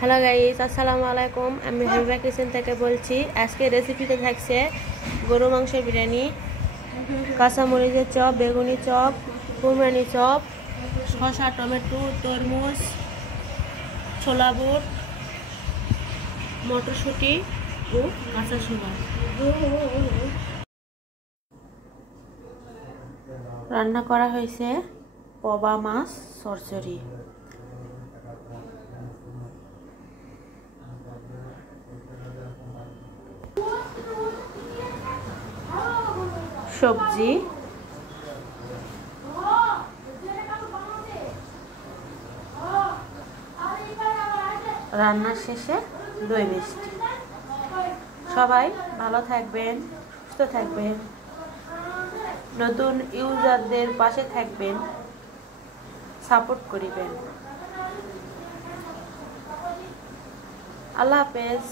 Hello guys, আসসালামু আলাইকুম। আমি হাবিবা কিচেন থেকে বলছি। আজকে রেসিপিতে থাকছে গরু মাংসের বিরিয়ানি, কাঁচামরিচের চপ, বেগুনি চপ, কুরমানি চপ, শসা, টমেটো, তরমুজ, ছোলা বুট, মটরশুঁটি ও কাঁচা ছোলা। রান্না করা হয়েছে পবা মাছ চচ্চড়ি, সবজি, রান্নার শেষে দই মিষ্টি। সবাই ভালো থাকবেন, সুস্থ থাকবেন, নতুন ইউজারদের পাশে থাকবেন, সাপোর্ট করিবেন। আল্লাহ হাফেজ।